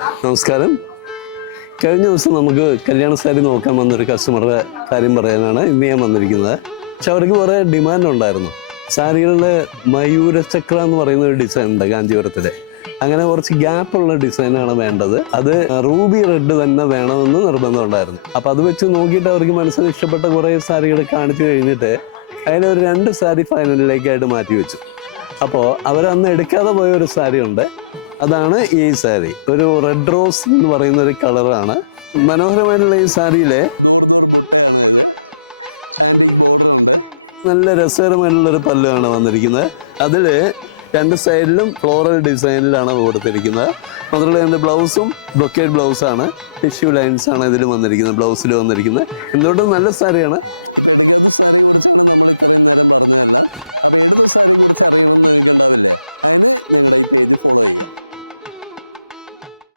നമസ്കാരം. കഴിഞ്ഞ ദിവസം നമുക്ക് കല്യാണ സാരി നോക്കാൻ വന്നൊരു കസ്റ്റമറുടെ കാര്യം പറയാനാണ് ഇന്ന് ഞാൻ വന്നിരിക്കുന്നത്. പക്ഷെ അവർക്ക് കുറേ ഡിമാൻഡ് ഉണ്ടായിരുന്നു. സാരികളിൽ മയൂരചക്ര എന്ന് പറയുന്ന ഒരു ഡിസൈൻ ഉണ്ട് കാഞ്ചീപുരത്തിലെ. അങ്ങനെ കുറച്ച് ഗ്യാപ്പുള്ള ഡിസൈനാണ് വേണ്ടത്. അത് റൂബി റെഡ് തന്നെ വേണമെന്ന് നിർബന്ധം ഉണ്ടായിരുന്നു. അപ്പം അത് വെച്ച് നോക്കിയിട്ട് അവർക്ക് മനസ്സിന് ഇഷ്ടപ്പെട്ട കുറേ സാരികൾ കാണിച്ചു കഴിഞ്ഞിട്ട് അതിലൊരു 2 സാരി ഫൈനലിലേക്കായിട്ട് മാറ്റി വെച്ചു. അപ്പോൾ അവരന്ന് എടുക്കാതെ പോയ ഒരു സാരി ഉണ്ട്. അതാണ് ഈ സാരി. ഒരു റെഡ് റോസ് എന്ന് പറയുന്ന ഒരു കളറാണ്. മനോഹരമായിട്ടുള്ള ഈ സാരിയിലെ നല്ല രസകരമായിട്ടുള്ളൊരു പല്ലുമാണ് വന്നിരിക്കുന്നത്. അതിൽ 2 സൈഡിലും ഫ്ലോറൽ ഡിസൈനിലാണ് കൊടുത്തിരിക്കുന്നത്. മാത്രമല്ല എൻ്റെ ബ്ലൗസും ബ്രൊക്കേഡ് ബ്ലൗസാണ്. ടിഷ്യൂ ലൈൻസ് ആണ് ഇതിൽ വന്നിരിക്കുന്നത്, ബ്ലൗസിൽ വന്നിരിക്കുന്നത്. എന്തുകൊണ്ടും നല്ല സാരിയാണ്.